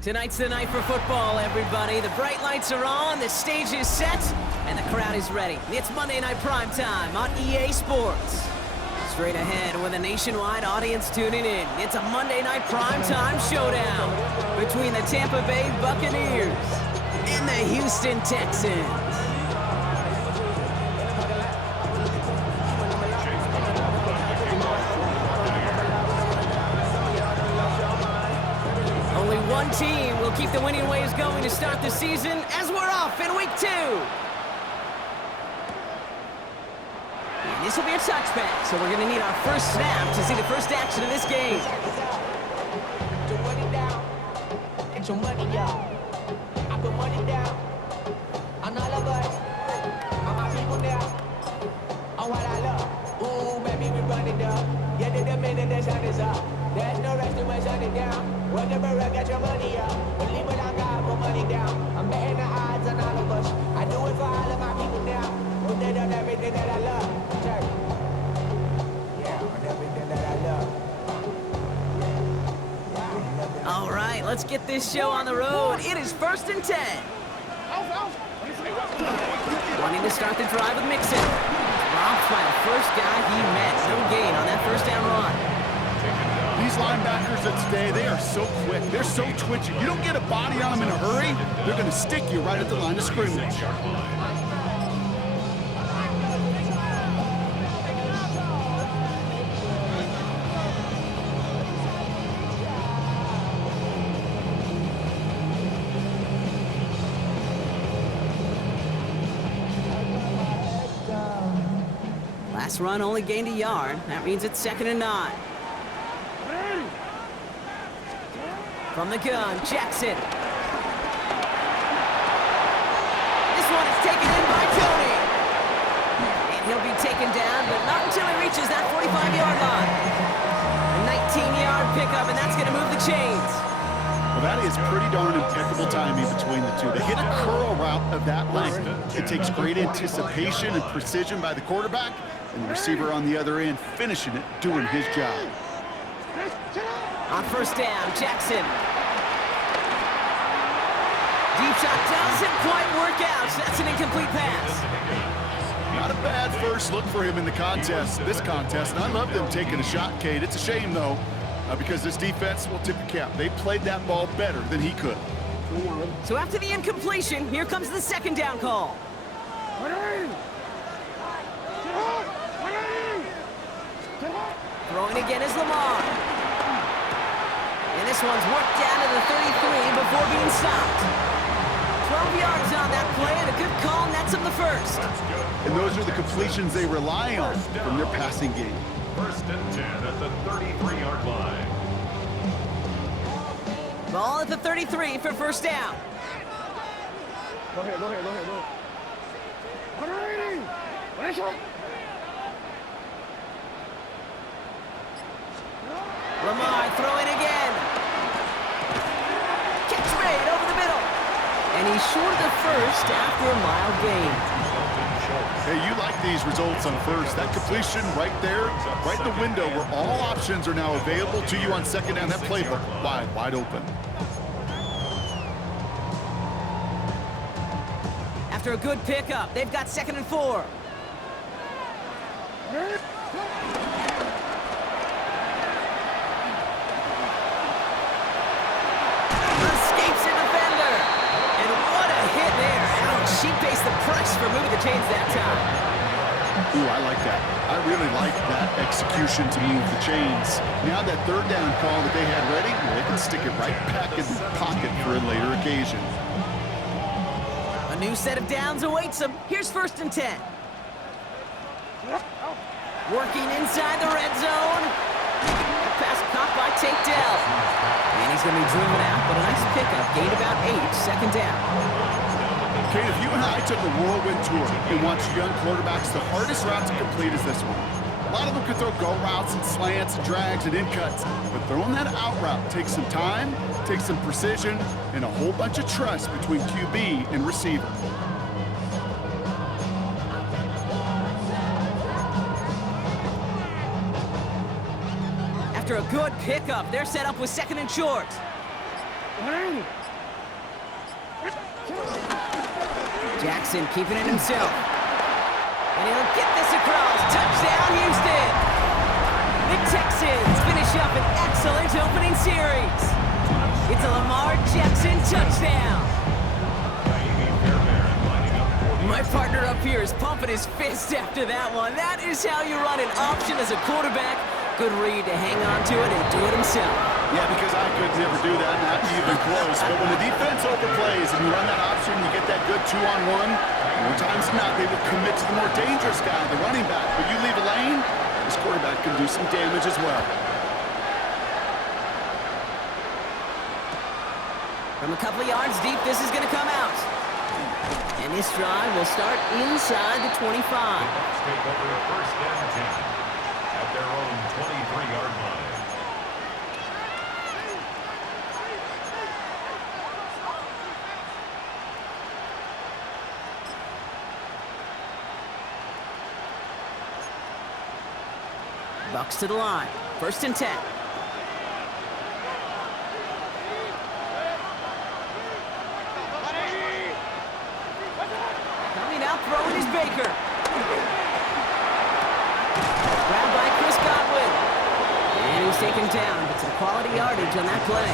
Tonight's the night for football, everybody. The bright lights are on, the stage is set, and the crowd is ready. It's Monday Night Primetime on EA Sports. Straight ahead with a nationwide audience tuning in. It's a Monday Night Primetime showdown between the Tampa Bay Buccaneers and the Houston Texans. Only one team will keep the winning ways going to start the season as we're off in week 2. And this will be a touchback, so we're going to need our first snap to see the first action of this game. Get your money down. I put money down. On all of us. On my people now. On what I love. Ooh, baby, we run it up. Yeah, the minute the sun is up. There's no rest when shut it down. Whatever, get your money up. Believe what I got, put money down. I'm betting the odds on all of us. I do it for all of my people now. Who did on everything that I love. Check. Yeah, on everything that I love. All right, let's get this show on the road. It is 1st and 10. Wanting to start the drive with Mixon. Robbed by the first guy he met. No gain on that first down run. These linebackers of today, they are so quick. They're so twitchy. You don't get a body on them in a hurry, they're going to stick you right at the line of scrimmage. Last run only gained a yard. That means it's 2nd and 9. From the gun, Jackson. This one is taken in by Tony. And he'll be taken down, but not until he reaches that 45-yard line. A 19-yard pickup, and that's going to move the chains. Well, that is pretty darn impeccable timing between the two. They hit a curl route of that length. It takes great anticipation and precision by the quarterback, and the receiver on the other end finishing it, doing his job. On first down, Jackson. Deep shot doesn't quite work out, so that's an incomplete pass. Not a bad first look for him in the contest, this contest, and I love them taking a shot, Kate. It's a shame, though, because this defense will tip the cap. They played that ball better than he could. So after the incompletion, here comes the 2nd down call. Throwing again is Lamar. And this one's worked down to the 33 before being stopped. 12 yards on that play, and a good call nets him the first. And those are the completions they rely on from their passing game. 1st and 10 at the 33-yard line. Ball at the 33 for first down. Go ahead. Lamar throwing again. Catch made over the middle. And he's short of the first after a mile gain. Hey, you like these results on first. That completion right there, right in the window where all options are now available to you on 2nd down. That playbook wide open. After a good pickup, they've got 2nd and 4. Escapes a defender. And what a hit there. Ouch, she faced the press for moving the chains that time. Ooh, I like that. I really like that execution to move the chains. Now that 3rd down call that they had ready, well, they can stick it right back in the pocket for a later occasion. A new set of downs awaits him. Here's 1st and 10. Working inside the red zone. A pass caught by Tate Dell. And he's going to be driven out, but a nice pickup. Gained about 8, 2nd down. Kate, if you and I took a whirlwind tour and watched young quarterbacks, the hardest route to complete is this one. A lot of them can throw go routes and slants and drags and in cuts, but throwing that out route takes some time, takes some precision, and a whole bunch of trust between QB and receiver. After a good pickup, they're set up with 2nd and short. Jackson keeping it himself. And he'll get this across. Touchdown, Houston! The Texans finish up an excellent opening series. It's a Lamar Jackson touchdown. My partner up here is pumping his fist after that one. That is how you run an option as a quarterback. Good read to hang on to it and do it himself. Yeah, because I could never do that, not even close. But when the defense overplays and you run that option, you get that good 2-on-1, more times than not, they will commit to the more dangerous guy, the running back. But you leave a lane, this quarterback can do some damage as well. From a couple of yards deep, this is going to come out. And this drive will start inside the 25. Take over first and 10 at their own 23-yard line. Bucks to the line. First and 10. Coming out, throwing is Baker. Grabbed by Chris Godwin. And he's taken down, but some quality yardage on that play.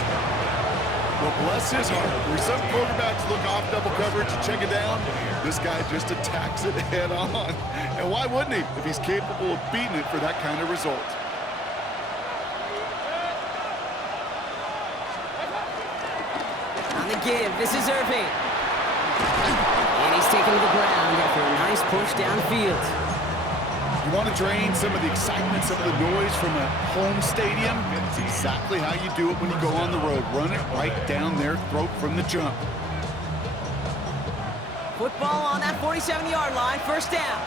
Well, bless his heart. Where some quarterbacks look off double coverage and check it down, this guy just attacks it head on. And why wouldn't he if he's capable of beating it for that kind of result? On the give, this is Irving. And he's taken to the ground after a nice push downfield. You want to drain some of the excitement, some of the noise from a home stadium? It's exactly how you do it when you go on the road. Run it right down their throat from the jump. Football on that 47-yard line, first down.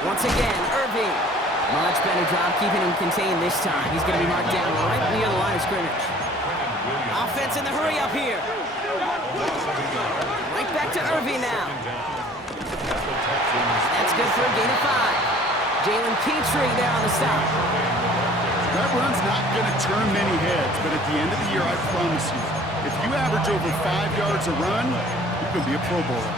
Once again, Irving. Much better job keeping him contained this time. He's going to be marked down right near the line of scrimmage. Offense in the hurry up here. Right back to Irving now. That's good for a gain of 5. Jalen Petrie there on the stop. That run's not going to turn many heads, but at the end of the year, I promise you, if you average over 5 yards a run, you're going to be a Pro Bowler.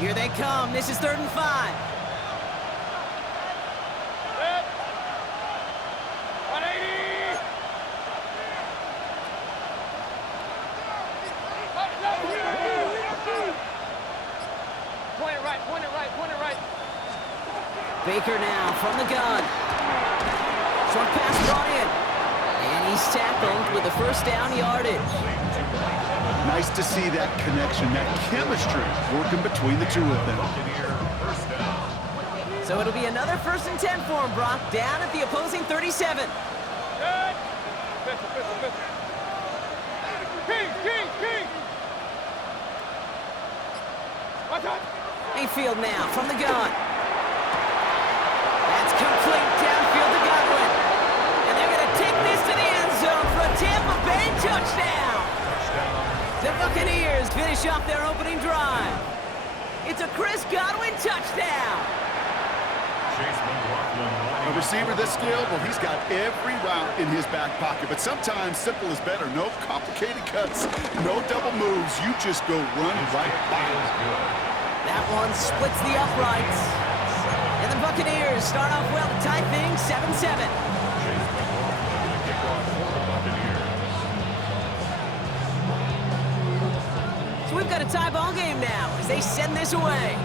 Here they come. This is 3rd and 5. Point it right. Baker now from the gun. Short pass brought in. And he's tackled with the first down yardage. Nice to see that connection, that chemistry working between the two of them. So it'll be another 1st and 10 for him, Brock, down at the opposing 37. King! Watch out! Mayfield now from the gun. That's complete downfield to Godwin. And they're going to take this to the end zone for a Tampa Bay touchdown. The Buccaneers finish off their opening drive. It's a Chris Godwin touchdown. A receiver this skilled, well, he's got every route in his back pocket, but sometimes simple is better. No complicated cuts, no double moves. You just go run right by it. That one splits the uprights. And the Buccaneers start off well to tie things 7-7. So we've got a tie ball game now as they send this away.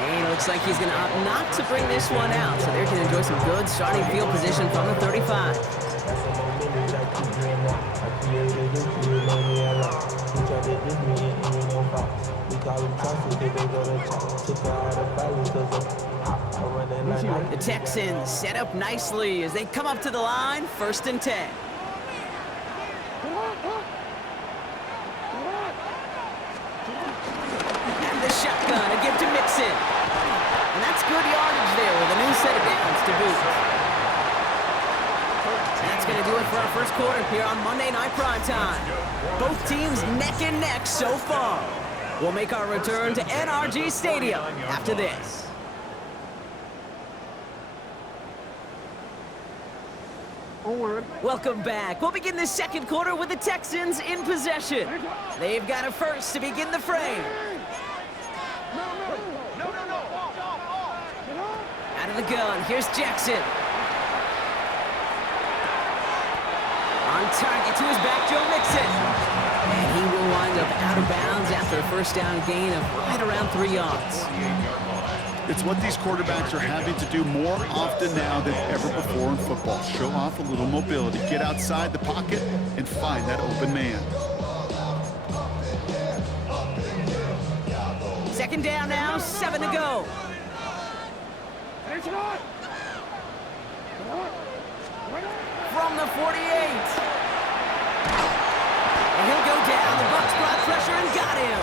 And it looks like he's going to opt not to bring this one out, so they're going to enjoy some good starting field position from the 35. The Texans set up nicely as they come up to the line, 1st and 10. And the shotgun, a give to Mixon. And that's good yardage there with a new set of downs to boot. That's going to do it for our first quarter here on Monday Night Primetime. Both teams neck and neck so far. We'll make our return to NRG Stadium after this. Welcome back. We'll begin this second quarter with the Texans in possession. They've got a first to begin the frame. Out of the gun, here's Jackson. On target to his back, Joe Mixon. And he will wind up out of bounds after a first down gain of right around 3 yards. It's what these quarterbacks are having to do more often now than ever before in football. Show off a little mobility, get outside the pocket, and find that open man. Second down now, 7 to go. From the 48. And he'll go down. The Bucs brought pressure and got him.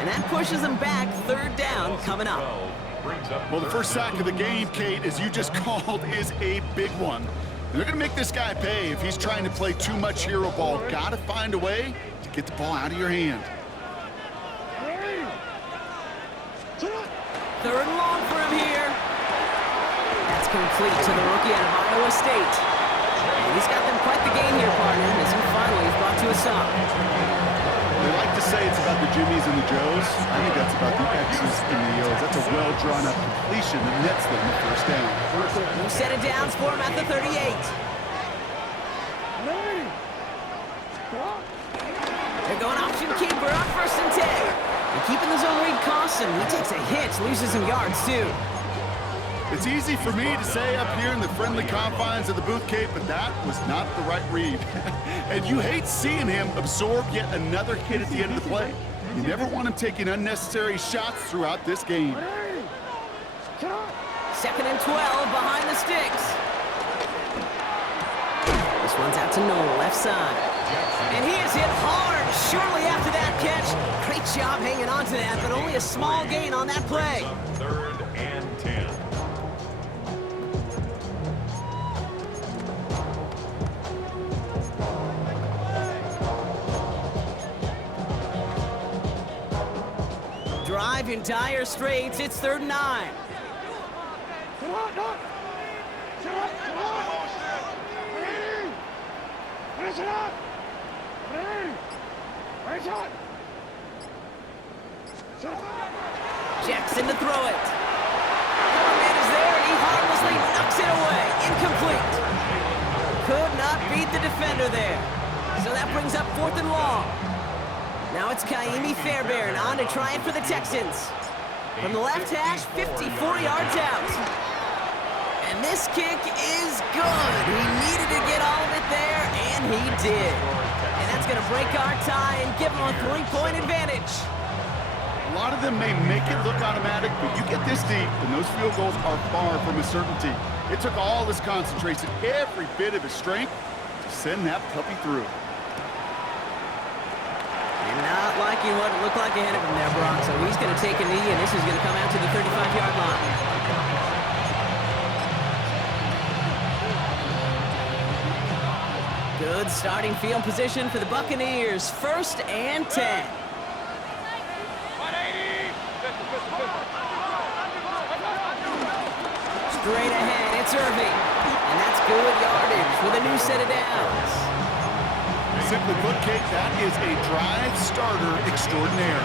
And that pushes them back. Third down coming up. Well, the first sack of the game, Kate, as you just called, is a big one. And they're going to make this guy pay if he's trying to play too much hero ball. Got to find a way to get the ball out of your hand. Third and long for him here. That's complete to the rookie out of Iowa State. And he's got them quite the game here, partner, as he finally is brought to a stop. They like to say it's about the Jimmies and the Joes. I think that's about the X's and the O's. That's a well-drawn-up completion that nets them the first down. New set of downs for him at the 38. They're going option keeper on first and 10. And keeping the zone read costs him. He takes a hit, loses some yards, too. It's easy for me to say up here in the friendly confines of the booth, Kate, but that was not the right read. And you hate seeing him absorb yet another hit at the end of the play. You never want him taking unnecessary shots throughout this game. Second and 12 behind the sticks. This one's out to Noel, left side. And he is hit hard shortly after that catch. Great job hanging on to that, but only a small gain on that play. Third and 10. Drive in dire straits. It's 3rd and 9. Jackson to throw it. Man is there, and he harmlessly knocks it away. Incomplete. Could not beat the defender there. So that brings up 4th and long. Now it's Kaimi Fairbairn on to try it for the Texans. From the left hash, 54 yards out. And this kick is good. He needed to get all of it there, and he did. And that's going to break our tie and give him a 3-point advantage. A lot of them may make it look automatic, but you get this deep, and those field goals are far from a certainty. It took all his concentration, every bit of his strength, to send that puppy through. And not liking what it looked like ahead of him there, Brock. So he's going to take a knee, and this is going to come out to the 35-yard line. Good starting field position for the Buccaneers. 1st and 10. Straight ahead, it's Irving. And that's good yardage with a new set of downs. Simply put, Kate, that is a drive starter extraordinaire.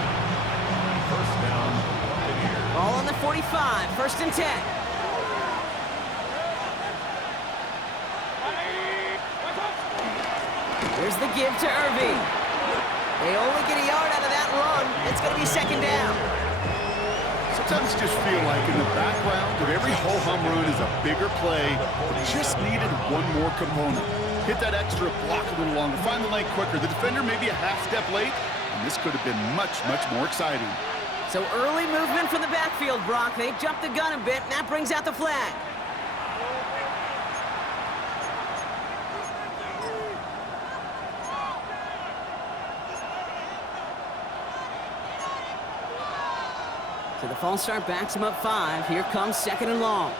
First down, Buccaneers. Ball on the 45, 1st and 10. Here's the give to Irving. They only get a yard out of that run. It's going to be 2nd down. Sometimes you just feel like in the background of every ho-hum run is a bigger play that just needed one more component. Hit that extra block a little longer, find the lane quicker. The defender may be a half step late, and this could have been much, much more exciting. So early movement from the backfield, Brock. They jumped the gun a bit, and that brings out the flag. So the false start backs him up 5. Here comes 2nd and long.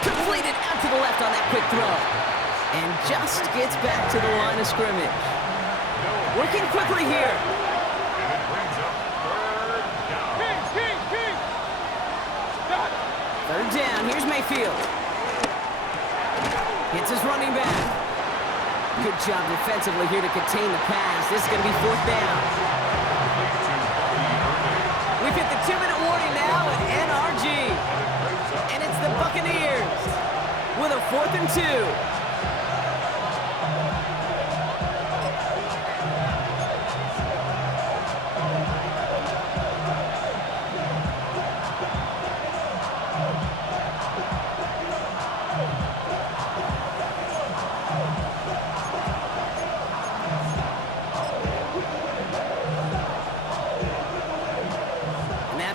Completed out to the left on that quick throw. And just gets back to the line of scrimmage. Working quickly here. And it brings up 3rd down. King. Stop. 3rd down. Here's Mayfield. Hits his running back. Good job defensively here to contain the pass. This is going to be 4th down. We've hit the 2-minute warning now at NRG. And it's the Buccaneers with a 4th and 2.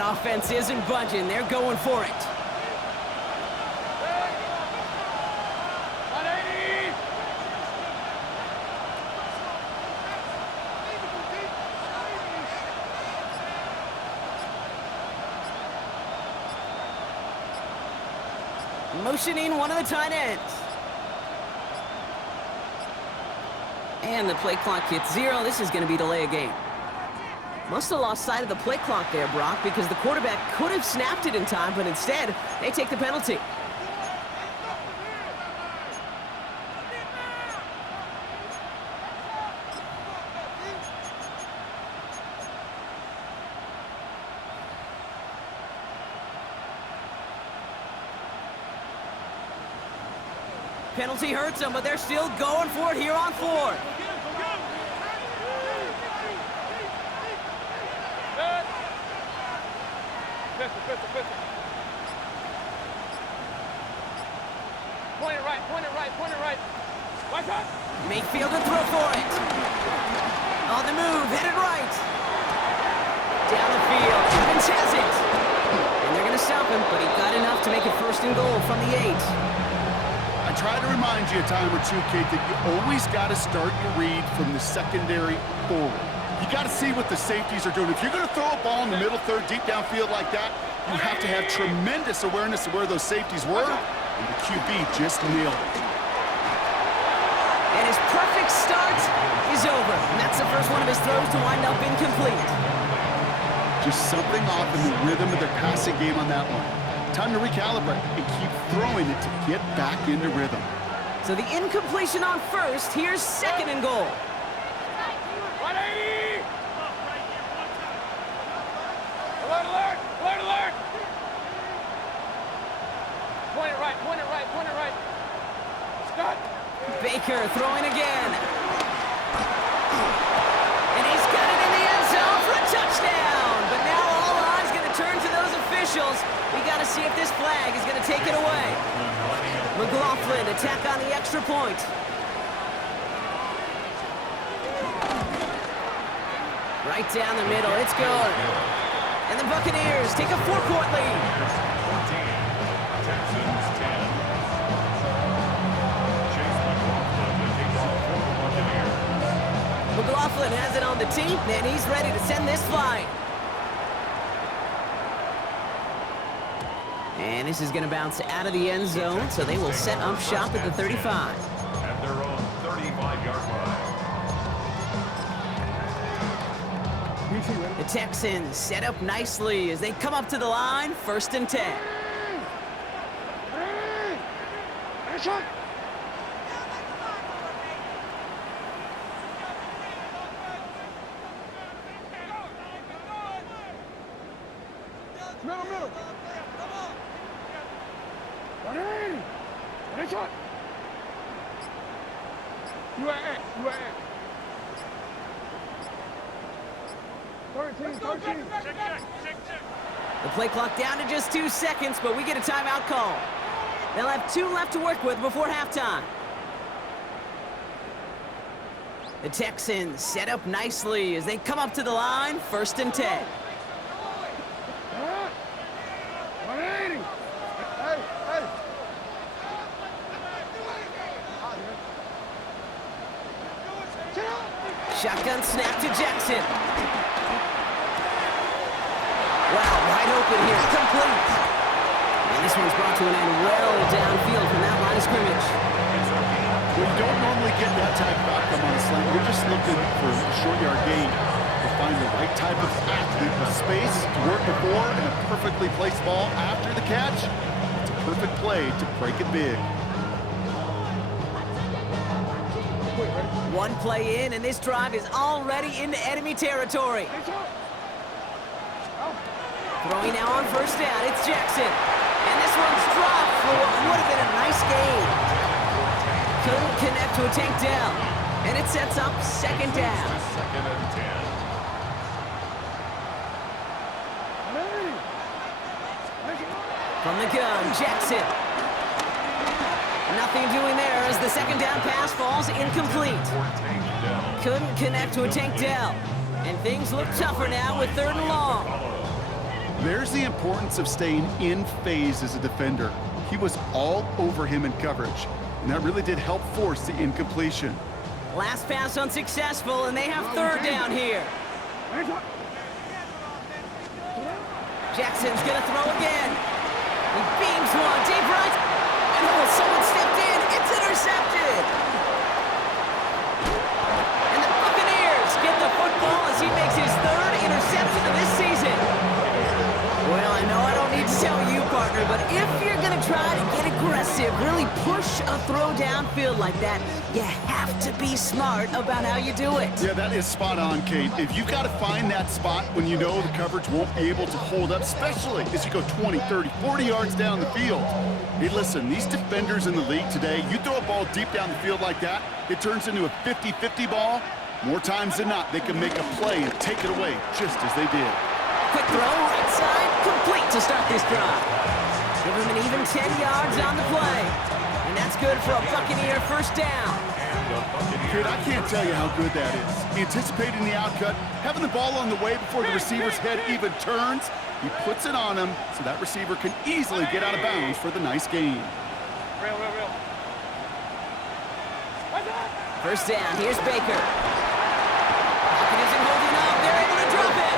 Offense isn't budging. They're going for it. Motioning one of the tight ends. And the play clock hits 0. This is going to be delay a game. Must have lost sight of the play clock there, Brock, because the quarterback could have snapped it in time, but instead, they take the penalty. Penalty hurts them, but they're still going for it here on 4th. Pistol. Point it right. Watch out. Mayfield to throw for it. On the move, headed right. Down the field, Evans has it. And they're going to stop him, but he got enough to make it 1st and goal from the 8. I try to remind you a time or two, Kate, that you always got to start your read from the secondary forward. You got to see what the safeties are doing. If you're going to throw a ball in the middle third, deep downfield like that, you have to have tremendous awareness of where those safeties were, and the QB just nailed it. And his perfect start is over. And that's the first one of his throws to wind up incomplete. Just something off in the rhythm of their passing game on that one. Time to recalibrate and keep throwing it to get back into rhythm. So the incompletion on 1st. Here's 2nd and goal. 180! Alert! Point it right. Stop. Baker throwing again. And he's got it in the end zone for a touchdown. But now all eyes going to turn to those officials. We got to see if this flag is going to take it away. McLaughlin attack on the extra point. Right down the middle, it's good. And the Buccaneers take a 4-point lead. 14, Texans 10. Chase McLaughlin to kick off for the Buccaneers. McLaughlin has it on the tee, and he's ready to send this flying. And this is going to bounce out of the end zone, so they will set up shop at the 35. At their own 35-yard line. The Texans set up nicely as they come up to the line, 1st and 10. Middle. Ready, shot. UAX. 13. Check. The play clock down to just 2 seconds, but we get a timeout call. They'll have 2 left to work with before halftime. The Texans set up nicely as they come up to the line, 1st and 10. 180. Hey. Shotgun snap to Jackson. Wow, wide open here, complete. And this one's brought to an end well downfield from that line of scrimmage. Well, you don't normally get that type of outcome on a slant. We're just looking for a short yard gain to find the right type of athlete with space to work before and a perfectly placed ball after the catch. It's a perfect play to break it big. One play in, and this drive is already into enemy territory. Throwing now on first down, it's Jackson. And this one's dropped for what would have been a nice gain. Couldn't connect to a tank down. And it sets up second down. Second and 10. From the gun, Jackson. Nothing doing there as the second down pass falls incomplete. Couldn't connect to a tank down. And things look tougher now with third and long. There's the importance of staying in phase as a defender. He was all over him in coverage, and that really did help force the incompletion. Last pass unsuccessful, and they have third down here. Jackson's gonna throw again. He beams one deep right. And oh, someone stepped in. It's intercepted. And the Buccaneers get the football as he makes his third interception of this season. Well, I know I don't need to tell you, partner, but if you're going to try to get aggressive, really push a throw downfield like that, you have to be smart about how you do it. Yeah, that is spot on, Kate. If you've got to find that spot when you know the coverage won't be able to hold up, especially as you go 20, 30, 40 yards down the field. Hey, listen, these defenders in the league today, you throw a ball deep down the field like that, it turns into a 50-50 ball. More times than not, they can make a play and take it away just as they did. Quick throw, right side, complete to start this drive. Give him an even 10 yards on the play. And that's good for a Buccaneer first down. Kid, I can't tell you how good that is. Anticipating the outcut, having the ball on the way before the receiver's head even turns, he puts it on him so that receiver can easily get out of bounds for the nice gain. Real. First down, here's Baker. Pocket isn't holding up, they're able to drop it.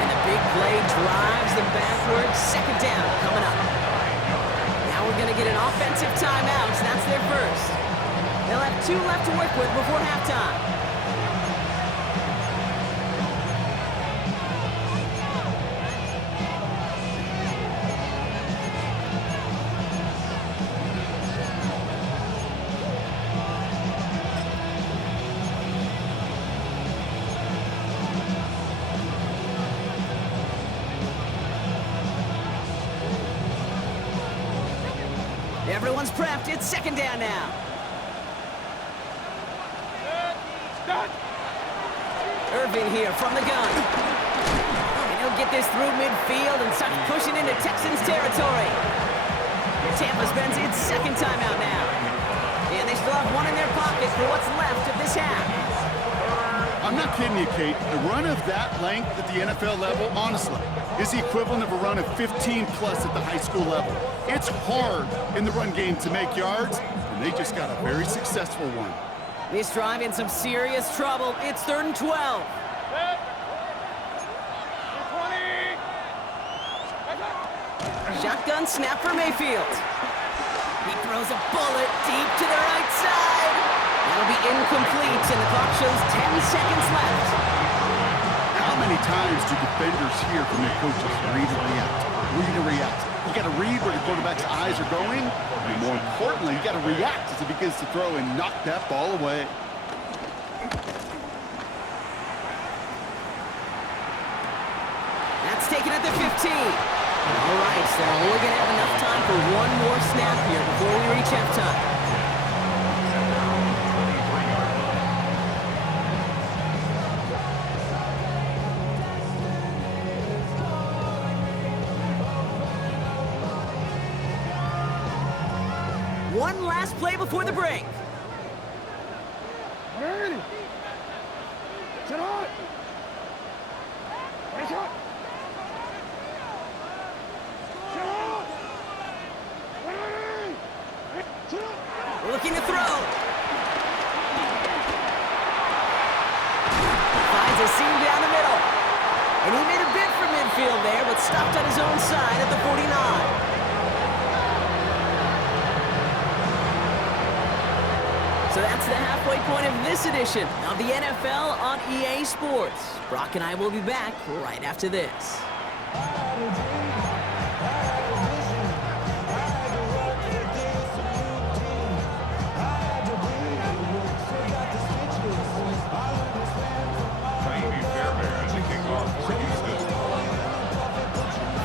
And the big play drives them backwards. Second down coming up. Now we're gonna get an offensive timeout, so that's their first. They'll have 2 left to work with before halftime. Everyone's prepped. It's second down now. Irvin here from the gun. And he'll get this through midfield and start pushing into Texans territory. Tampa spends its second timeout now. And they still have one in their pocket for what's left of this half. I'm not kidding you, Kate. A run of that length at the NFL level, honestly, is the equivalent of a run of 15-plus at the high school level. It's hard in the run game to make yards, and they just got a very successful one. This drive in some serious trouble. It's 3rd and 12. Shotgun snap for Mayfield. He throws a bullet deep to the right side. That'll be incomplete, and the clock shows 10 seconds left. How many times do defenders hear from their coaches, read and react, read and react? You got to read where the quarterback's eyes are going, and more importantly, you got to react as he begins to throw and knock that ball away. That's taken at the 15. All right, so we're going to have enough time for one more snap here before we reach halftime. One last play before the break. Ready. Sit on. Get up. Sit on. Ready. Sit up. Looking to throw. a seam down the middle. And he made a bid for midfield there, but stopped on his own side at the 49. So that's the halfway point of this edition of the NFL on EA Sports. Brock and I will be back right after this.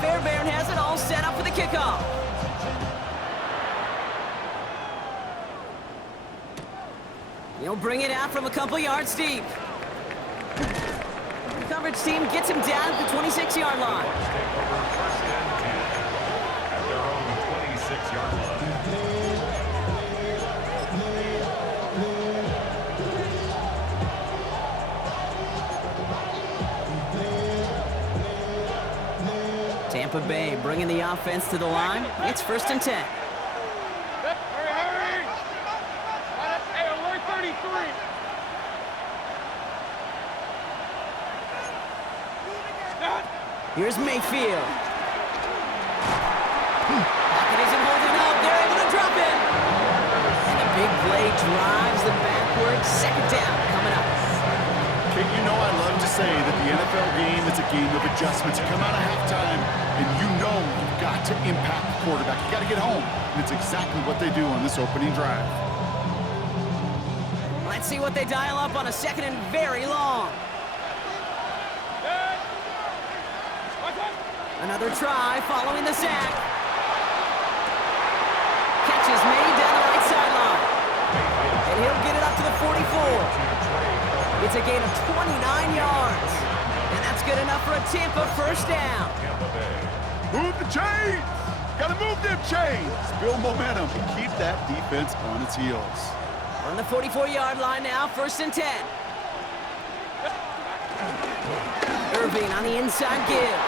Fairbairn has it all set up for the kickoff. He'll bring it out from a couple yards deep. The coverage team gets him down at the 26-yard line. At their own 26-yard line. Tampa Bay bringing the offense to the line. It's 1st and 10. Here's Mayfield. Pocket isn't holding up. They're able to drop it. And the big play drives them backwards. 2nd down coming up. Kate, you know I love to say that the NFL game is a game of adjustments. You come out of halftime, and you know you've got to impact the quarterback. You got to get home. And it's exactly what they do on this opening drive. Let's see what they dial up on a 2nd and very long. Another try following the sack. Catch is made down the right sideline. And he'll get it up to the 44. It's a gain of 29 yards. And that's good enough for a Tampa 1st down. Move the chains! Gotta move them chains! Build momentum and keep that defense on its heels. On the 44-yard line now, 1st and 10. Irving on the inside give.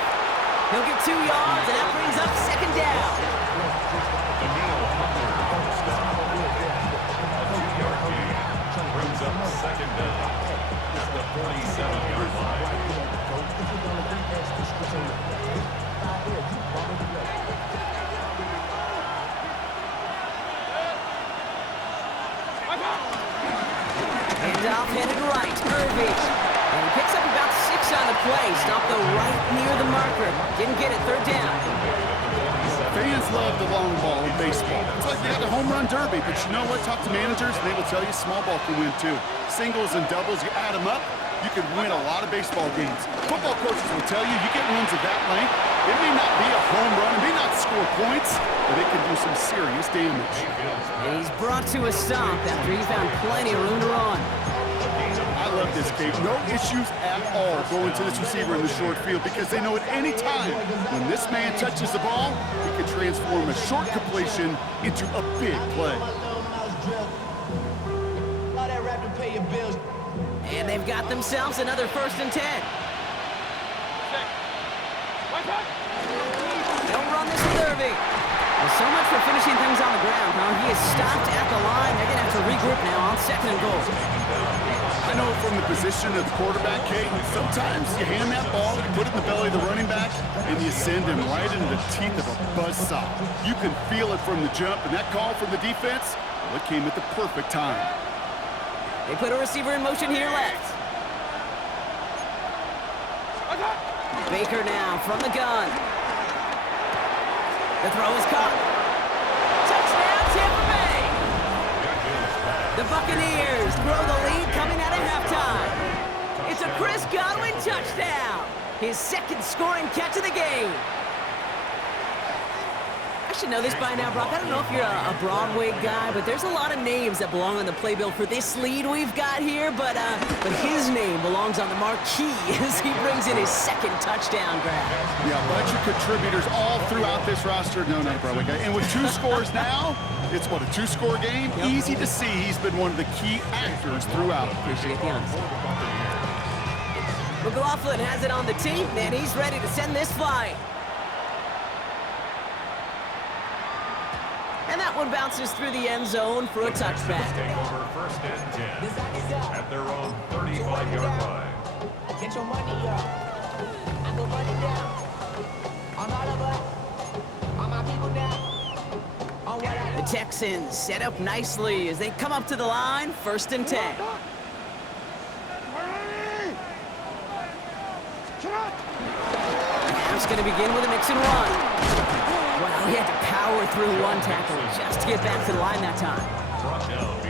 He'll get 2 yards, and that brings up 2nd down. A 2-yard gain brings up 2nd down at the 47-yard line. Handoff headed right, Irving. And he picks up about 6 on the play. Stopped the right near the marker. Didn't get it, 3rd down. Fans love the long ball in baseball. It's like they got the home run derby, but you know what? Talk to managers, and they will tell you small ball can win too. Singles and doubles, you add them up, you can win a lot of baseball games. Football coaches will tell you, you get runs of that length, it may not be a home run, it may not score points, but it can do some serious damage. And he's brought to a stop after he found plenty of room to run. I love this, Kate. No issues at all going to this receiver in the short field because they know at any time when this man touches the ball, he can transform a short completion into a big play. And they've got themselves another 1st and 10. They'll run this with Irving. Well, so much for finishing things on the ground, huh? He is stopped at the line. They're going to have to regroup now on 2nd and goal. I know from the position of the quarterback, Kate, sometimes you hand that ball, you put it in the belly of the running back, and you send him right into the teeth of a buzzsaw. You can feel it from the jump, and that call from the defense, well, it came at the perfect time. They put a receiver in motion here left. Baker now from the gun. The throw is caught. Touchdown, Tampa Bay! The Buccaneers grow the lead coming out of halftime. It's a Chris Godwin touchdown. His 2nd scoring catch of the game. I should know this by now, Brock. I don't know if you're a Broadway guy, but there's a lot of names that belong on the playbill for this lead we've got here, but his name belongs on the marquee as he brings in his 2nd touchdown grab. Yeah, a bunch of contributors all throughout this roster. No, not a Broadway guy. And with 2 scores now, it's what, a 2-score game? Yep. Easy to see he's been one of the key actors throughout. Appreciate the honesty. McLaughlin has it on the team, and he's ready to send this flying. And that one bounces through the end zone for a touchback. Take over 1st and 10 at their own 35-yard line. Get your money up. I put money down. On all of us. On my people now. On what I The Texans set up nicely as they come up to the line, 1st and 10. It's going to begin with a mix and run. Well, he had to power through one tackle just to get back to the line that time.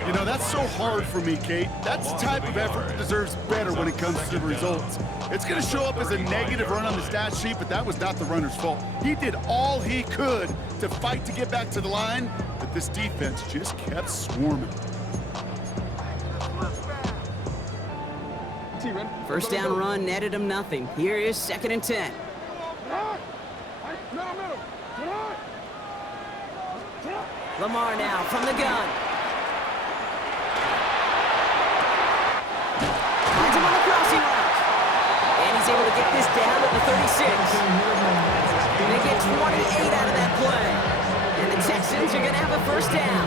You know, that's so hard for me, Kate. That's the type of effort that deserves better when it comes to the results. It's going to show up as a negative run on the stat sheet, but that was not the runner's fault. He did all he could to fight to get back to the line, but this defense just kept swarming. First down run netted him nothing. Here is 2nd and 10. Lamar now from the gun. Finds him on the crossing route. And he's able to get this down to the 36. They get 28 out of that play. And the Texans are going to have a 1st down.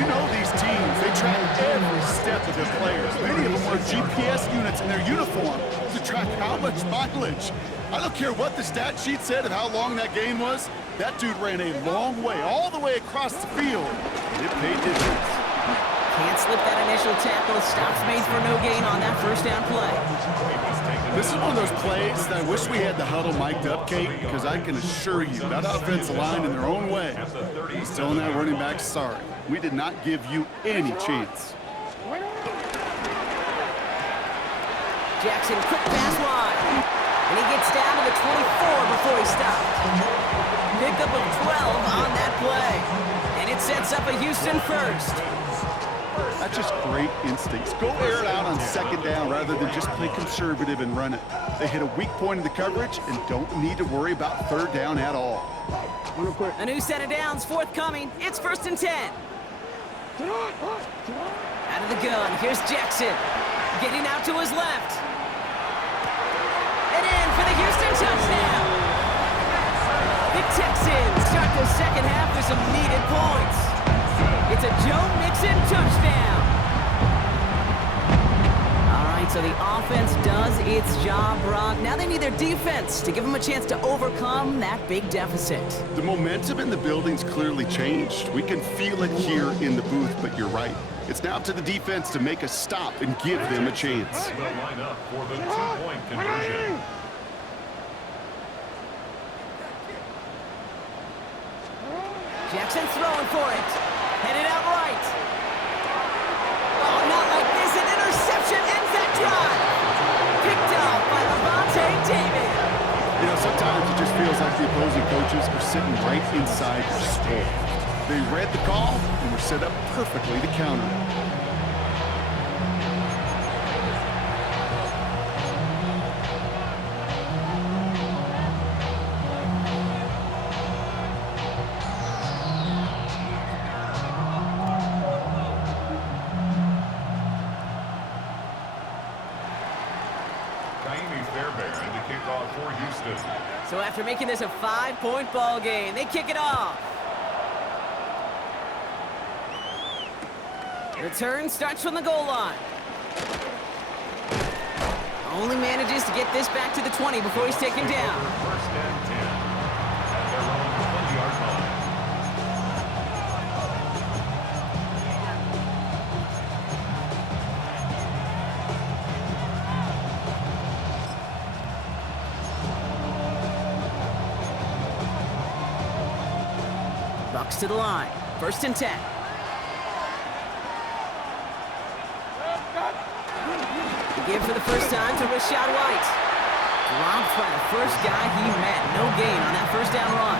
You know these teams, they track every step of their players. Many of them wear GPS units in their uniform to track how much mileage. I don't care what the stat sheet said of how long that game was. That dude ran a long way, all the way across the field. And it paid dividends. Can't slip that initial tackle. Stops made for no gain on that 1st down play. This is one of those plays that I wish we had the huddle mic'd up, Kate, because I can assure you that offensive line in their own way is telling that running back, sorry, we did not give you any chance. Jackson, quick pass wide. And he gets down to the 24 before he stopped. Pickup of 12 on that play. And it sets up a Houston 1st. That's just great instincts. Go air it out on 2nd down rather than just play conservative and run it. They hit a weak point in the coverage and don't need to worry about 3rd down at all. A new set of downs forthcoming. It's 1st and 10. Out of the gun, here's Jackson. Getting out to his left. And in for the Houston touchdown. The Texans start the 2nd half with some needed points. It's a Joe Mixon touchdown. All right, so the offense does its job, Brock. Now they need their defense to give them a chance to overcome that big deficit. The momentum in the building's clearly changed. We can feel it here in the booth, but you're right. It's now up to the defense to make a stop and give them a chance. They'll line up for the 2-point conversion. Jackson throwing for it. Headed out right. Oh, not like this. An interception ends that drive. Picked off by Levante David. You know, sometimes it just feels like the opposing coaches are sitting right inside your skull. They read the call and were set up perfectly to counter it. So after making this a 5-point ball game, they kick it off. Return starts from the goal line. Only manages to get this back to the 20 before he's taken down. 1st and 10 at their own 20-yard line. Bucks to the line. 1st and 10. Give for the first time to Rashad White. Dropped by the first guy he met. No gain on that 1st down run.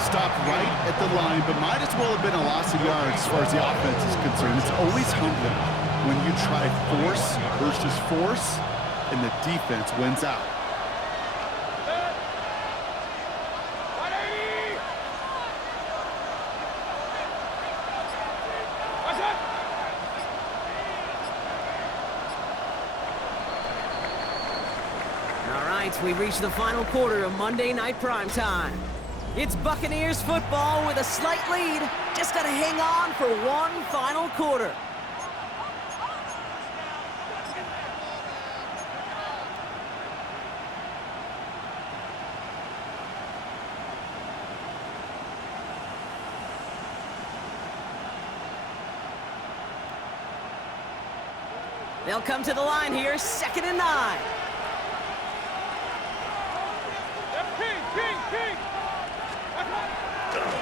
Stopped right at the line, but might as well have been a loss of yards as far as the offense is concerned. It's always humbling when you try force versus force, and the defense wins out. We've reached the final quarter of Monday Night Primetime. It's Buccaneers football with a slight lead. Just gotta hang on for one final quarter. They'll come to the line here, 2nd and 9.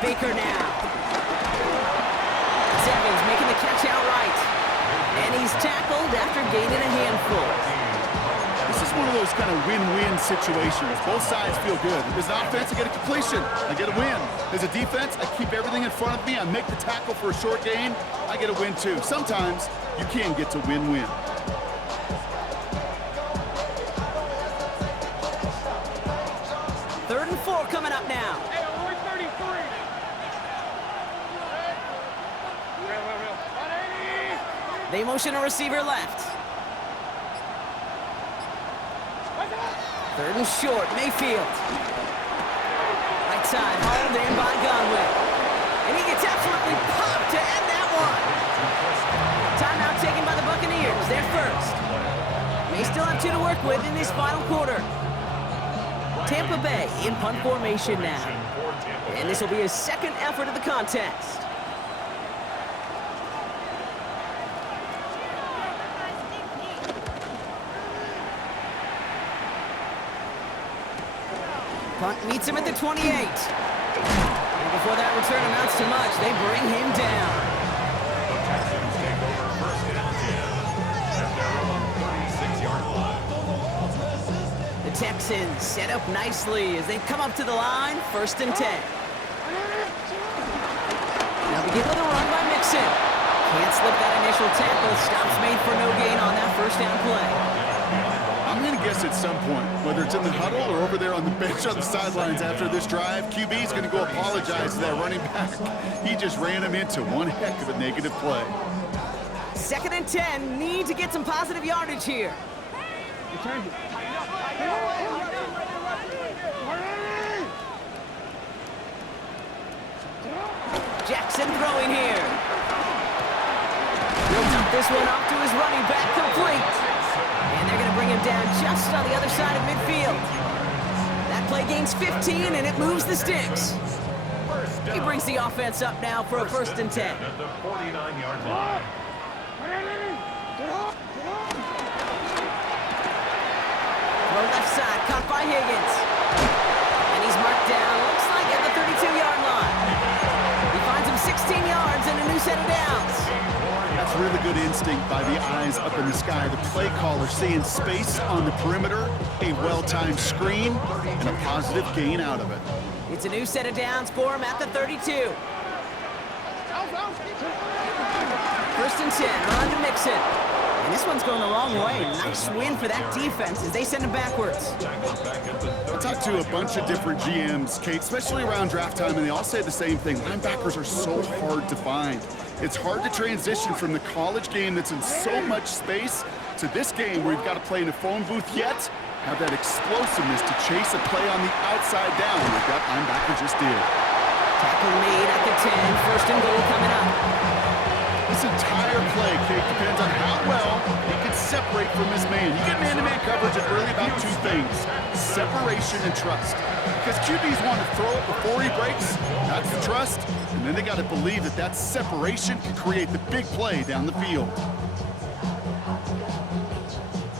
Baker now. It's Evans making the catch outright. And he's tackled after gaining a handful. This is one of those kind of win-win situations. Both sides feel good. As an offense, I get a completion. I get a win. As a defense, I keep everything in front of me. I make the tackle for a short gain. I get a win too. Sometimes you can get to win-win. Third and 4 coming up now. They motion a receiver left. 3rd and short, Mayfield. Right side, hauled in by Godwin. And he gets absolutely popped to end that one. Timeout taken by the Buccaneers. They're first. They still have 2 to work with in this final quarter. Tampa Bay in punt formation now. And this will be his 2nd effort of the contest. Punt meets him at the 28. And before that return amounts to much, they bring him down. The Texans take over 1st and 10 at their own 36-yard line. The Texans set up nicely as they come up to the line, 1st and 10. Now begin with a run by Mixon. Can't slip that initial tackle. Stops made for no gain on that 1st down play. I'm going to guess at some point, whether it's in the huddle or over there on the bench on the sidelines after this drive, QB's going to go apologize to that running back. He just ran him into one heck of a negative play. 2nd and 10, need to get some positive yardage here. Jackson throwing here. He'll dump this one off to his running back, complete. And they're going to bring him down just on the other side of midfield. That play gains 15, and it moves the sticks. He brings the offense up now for a 1st and 10. At the 49-yard line. Throw left side, caught by Higgins. And he's marked down, looks like at the 32-yard line. He finds him 16 yards and a new set of downs. That's really good instinct by the eyes up in the sky. The play caller seeing space on the perimeter, a well-timed screen, and a positive gain out of it. It's a new set of downs for him at the 32. 1st and 10, run to Mixon. And this one's going the wrong way. Nice win for that defense as they send him backwards. I talked to a bunch of different GMs, Kate, especially around draft time, and they all say the same thing. Linebackers are so hard to find. It's hard to transition from the college game that's in so much space to this game where you've got to play in a phone booth yet have that explosiveness to chase a play on the outside down like that linebacker just did. Tackle made at the 10, 1st and goal coming up. This entire play, Kate, depends on how well he can separate from his man. You get man-to-man coverage at really about 2 things, separation and trust. Because QBs want to throw it before he breaks, that's the trust, and then they got to believe that that separation can create the big play down the field.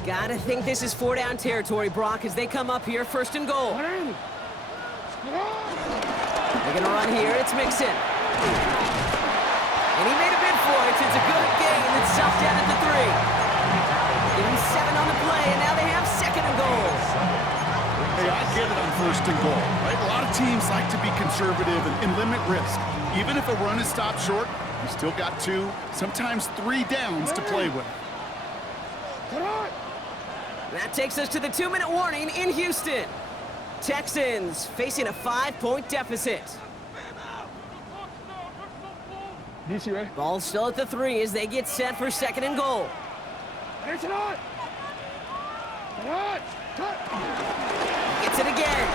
Gotta think this is 4-down territory, Brock, as they come up here, 1st and goal. They're gonna run here, it's Mixon. And he made a bid for it. It's a good gain. It's stuffed down at the 3. Give him 7 on the play, and now they have 2nd and goal. Hey, I get it on 1st and goal, right? A lot of teams like to be conservative and limit risk. Even if a run is stopped short, you still got 2, sometimes 3 downs to play with. That takes us to the 2-minute warning in Houston. Texans facing a 5-point deficit. Ball still at the 3 as they get set for 2nd and goal. Gets it again.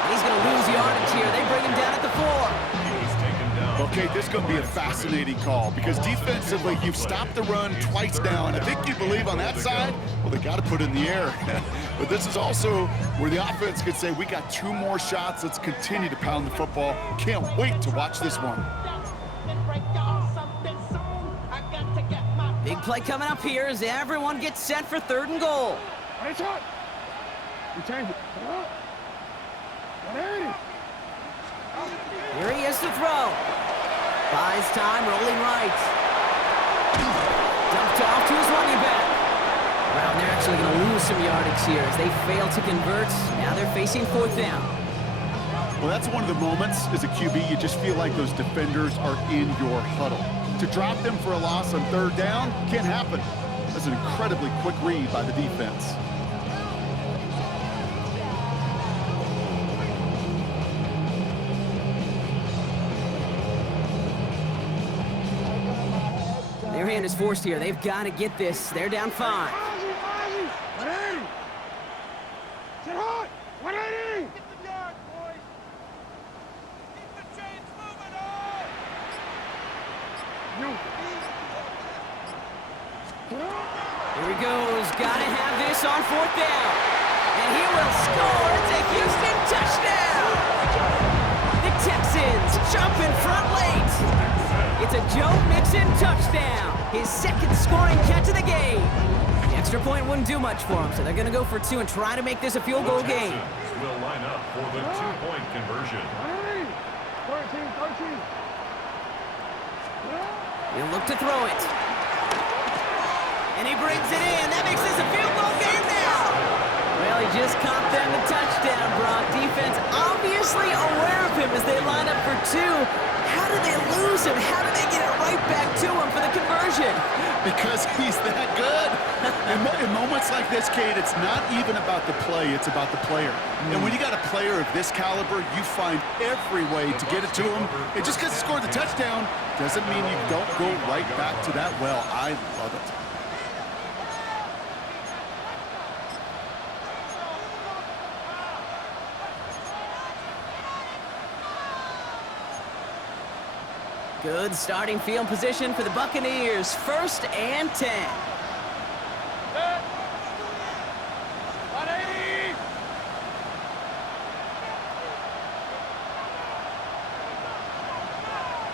And he's going to lose yardage here. They bring him down at the 4. Okay, this is going to be a fascinating call because defensively, you've stopped the run twice now, and I think you believe on that side, well, they got to put it in the air. But this is also where the offense could say, we got 2 more shots. Let's continue to pound the football. Can't wait to watch this one. Big play coming up here as everyone gets set for 3rd and goal. Ready, shot. Retain it. Here he is to throw. Buys time, rolling right. Dumped off to his running back. Well, they're actually going to lose some yardage here as they fail to convert. Now they're facing 4th down. Well, that's one of the moments as a QB, you just feel like those defenders are in your huddle. To drop them for a loss on 3rd down can't happen. That's an incredibly quick read by the defense. Their hand is forced here. They've got to get this. They're down 5. 180. Sit hot. 180. Get the yard, boys. Keep the chains moving on. Here he goes. Got to have this on 4th down. And he will score. It's a Houston touchdown. The Texans jump in front late. It's a Joe Mixon touchdown. His 2nd scoring catch of the game. The extra point wouldn't do much for him, so they're going to go for 2 and try to make this a field goal game. Texans will line up for the 2-point conversion. 13. He'll look to throw it. And he brings it in. That makes this a field goal game now. Well, he just caught them the touchdown, Brock. Defense obviously aware of him as they line up for 2. How did they lose him? How did they get it right back to him for the conversion? Because he's that good. In moments like this, Kate, it's not even about the play, it's about the player. And when you got a player of this caliber, you find every way to get it to him. And just because he scored the touchdown doesn't mean you don't go right back to that well. I love it. Good starting field position for the Buccaneers. 1st and 10. 180.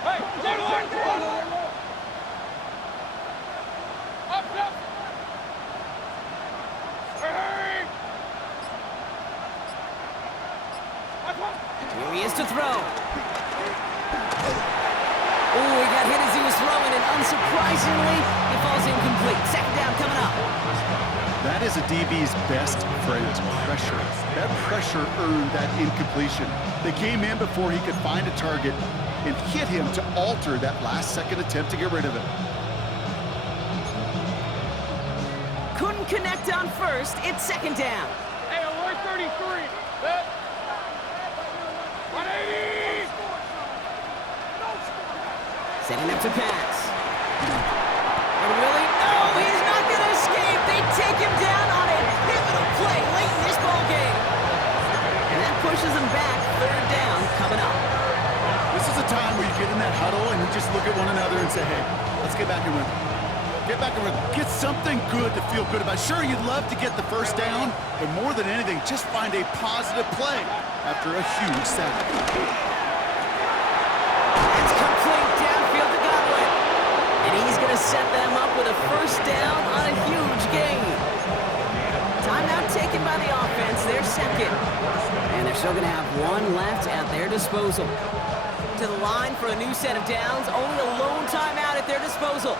Hey, up. Here he is to throw. Oh, he got hit as he was throwing, and unsurprisingly, he falls incomplete. 2nd down coming up. That is a DB's best friend, pressure. That pressure earned that incompletion. They came in before he could find a target and hit him to alter that last-second attempt to get rid of it. Couldn't connect on 1st. It's 2nd down. Hey, alert 33. 180. Setting up to pass. And Willie, no, he's not going to escape. They take him down on a pivotal play late in this ball game. And that pushes him back. 3rd down coming up. This is a time where you get in that huddle and you just look at one another and say, hey, let's get back in rhythm. Get back in rhythm. Get something good to feel good about. Sure, you'd love to get the 1st down, but more than anything, just find a positive play after a huge sack. It's complete downfield to Godwin. And he's going to set them up with a 1st down on a huge gain. Timeout taken by the offense. They're 2nd. And they're still going to have 1 left at their disposal. To the line for a new set of downs. Only a lone timeout at their disposal.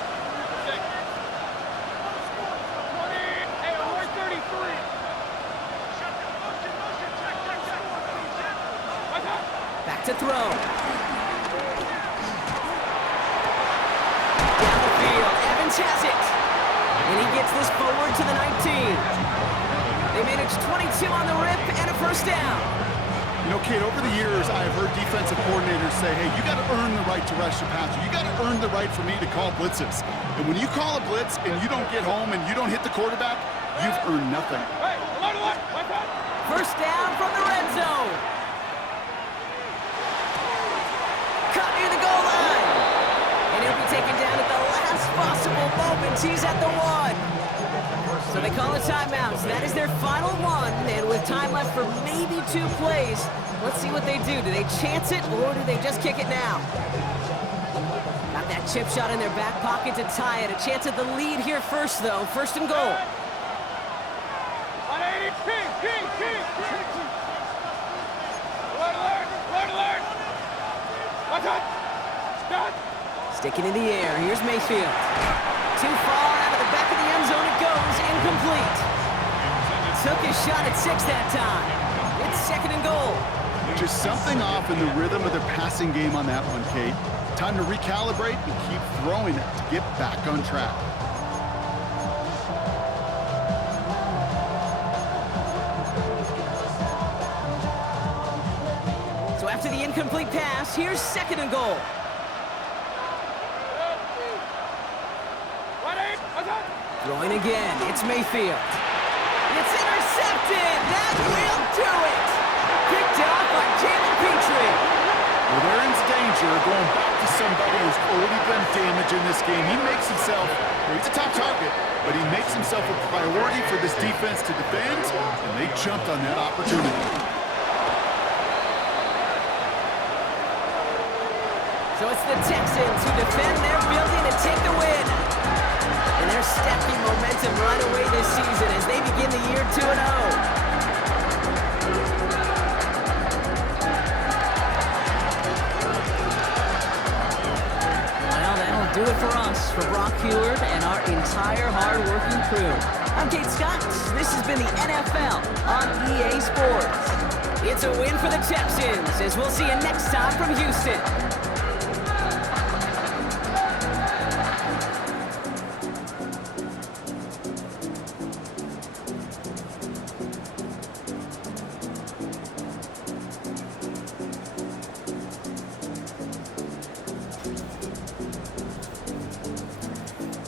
Hey, alert 33. Back to throw. Down the field. Evans has it. And he gets this forward to the 19. They manage 22 on the rip and a 1st down. You know, Kate, over the years, I have heard defensive coordinators say, hey, you got to earn the right to rush the passer. You got to earn the right for me to call blitzes. And when you call a blitz and you don't get home and you don't hit the quarterback, you've earned nothing. Hey, alert. 1st down from the red zone. Cut near the goal line. And he'll be taken down at the last possible moment. He's at the 1. So they call a timeout. So that is their final 1. And with time left for maybe 2 plays, let's see what they do. Do they chance it or do they just kick it now? Got That chip shot in their back pocket to tie it. A chance at the lead here first, though. First and goal. 180. King. Alert. Watch out. Stop. Sticking in the air. Here's Mayfield. Too far out of the back of the end zone it goes. Incomplete. Took his shot at 6 that time. It's second and goal. Just something off in the rhythm of their passing game on that one, Kate. Time to recalibrate and keep throwing it to get back on track. So after the incomplete pass, here's second and goal. 180. Watch out. Throwing again. It's Mayfield. It's intercepted. That will do it. Picked off by Jalen Petrie. Well, they're in danger going back to somebody who's already been damaged in this game. He makes himself, well, he's a top target, but he makes himself a priority for this defense to defend, and they jumped on that opportunity. So it's the Texans who defend their building to take the win. And they're stacking momentum right away this season as they begin the year 2-0. Do it for us, for Brock Heward and our entire hard-working crew. I'm Kate Scott. This has been the NFL on EA Sports. It's a win for the Texans, as we'll see you next time from Houston.